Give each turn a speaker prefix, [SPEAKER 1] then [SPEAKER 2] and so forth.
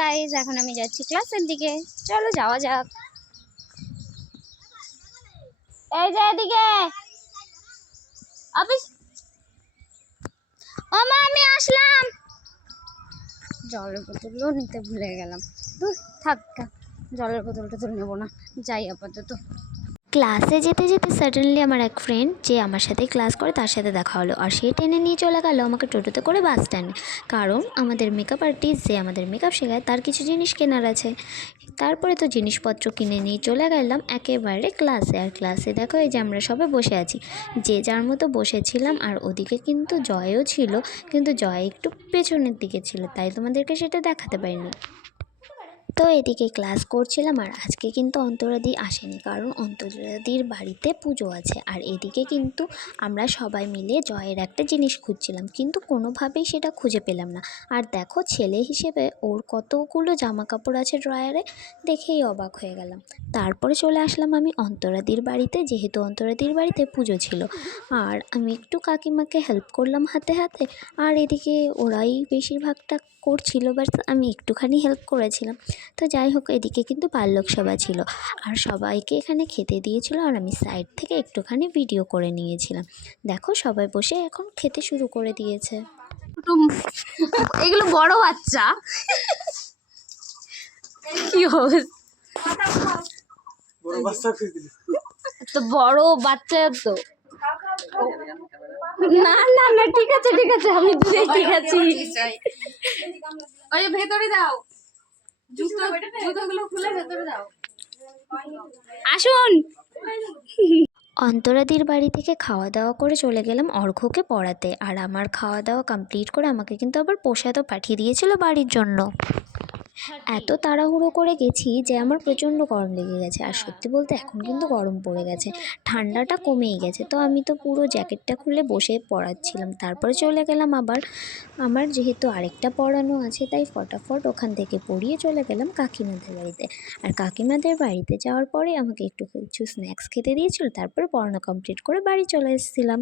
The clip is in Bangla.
[SPEAKER 1] গাইজ এখন আমি যাচ্ছি ক্লাসের দিকে। চলো যাওয়া যাক। এই যে এদিকে। অফিস ও মা, আমি আসলাম। জলের বোতলও নিতে ভুলে গেলাম। দূর, থাক। জলের বোতলটা টোতল নেব না। যাই আপাতত।
[SPEAKER 2] ক্লাসে যেতে যেতে সাডেনলি আমার এক ফ্রেন্ড যে আমার সাথে ক্লাস করে তার সাথে দেখা হলো। আর সে টেনে নিয়ে চলে গেল আমাকে টোটোতে করে বাস স্ট্যান্ডে কারণ আমাদের মেকআপ আর্টিস্ট যে আমাদের মেকআপ শেখায়, তার কিছু জিনিস কেনার আছে। তারপরে তো জিনিসপত্র কিনে নিয়ে চলে গেলাম একেবারে ক্লাসে আর ক্লাসে দেখো এই যে আমরা সবে বসে আছি। যে যার মতো বসেছিলাম, আর ওদিকে কিন্তু জয়ও ছিল, কিন্তু জয় একটু পেছনের দিকে ছিল, তাই তোমাদেরকে সেটা দেখাতে পারিনি। তো এদিকে ক্লাস করছিলাম আর আজকে কিন্তু অন্তরাদি আসেনি, কারণ অন্তরাদির বাড়িতে পুজো আছে। আর এদিকে কিন্তু আমরা সবাই মিলে জয়ের একটা জিনিস খুঁজছিলাম, কিন্তু কোনোভাবেই সেটা খুঁজে পেলাম না। আর দেখো, ছেলে হিসেবে ওর কতগুলো জামা কাপড় আছে ড্রয়ারে দেখেই অবাক হয়ে গেলাম। তারপরে চলে আসলাম আমি অন্তরাদির বাড়িতে, যেহেতু অন্তরাদির বাড়িতে পুজো ছিল। আর আমি একটু কাকিমাকে হেল্প করলাম হাতে হাতে, আর এদিকে ওরাই বেশিরভাগটা করছিল বাট আমি একটুখানি হেল্প করেছিলাম। তো যাই হোক এদিকে কিন্তু বাল্যক সভা ছিল। আর সবাইকে এখানে খেতে দিয়েছিল আর আমি সাইড থেকে একটুখানি ভিডিও করে নিয়েছিলাম। দেখো সবাই বসে এখন খেতে শুরু করে দিয়েছে।
[SPEAKER 1] এগুলো বড় বাচ্চা। কি অবস্থা?
[SPEAKER 3] বড় বাচ্চা
[SPEAKER 1] তো বড় বাচ্চা তো। না না না ঠিক আছে ঠিক আছে আমি ঠিক আছি।
[SPEAKER 4] ওই ভেতরে দাও জুতো জুতোগুলো খুলে ভেতরে দাও
[SPEAKER 1] আসুন।
[SPEAKER 2] অন্তরাদির বাড়ি থেকে খাওয়া দাওয়া করে চলে গেলাম অর্ঘ্যকে পড়াতে। আর আমার খাওয়া দাওয়া কমপ্লিট করে আমাকে কিন্তু আবার প্রসাদও পাঠিয়ে দিয়েছিল বাড়ির জন্য। এত তাড়াহুড়ো করে গেছি যে আমার প্রচণ্ড গরম লেগে গেছে। আর সত্যি বলতে এখন কিন্তু গরম পড়ে গেছে। ঠান্ডাটা কমেই গেছে। তো আমি তো পুরো জ্যাকেটটা খুলে বসে পড়াচ্ছিলাম। তারপরে চলে গেলাম আবার। আমার যেহেতু আরেকটা পড়ানো আছে তাই ফটাফট ওখান থেকে পড়িয়ে চলে গেলাম কাকিমাদের বাড়িতে। আর কাকিমাদের বাড়িতে যাওয়ার পরে আমাকে একটু কিছু স্ন্যাক্স খেতে দিয়েছিল। তারপরে পড়ানো কমপ্লিট করে বাড়ি চলে এসেছিলাম।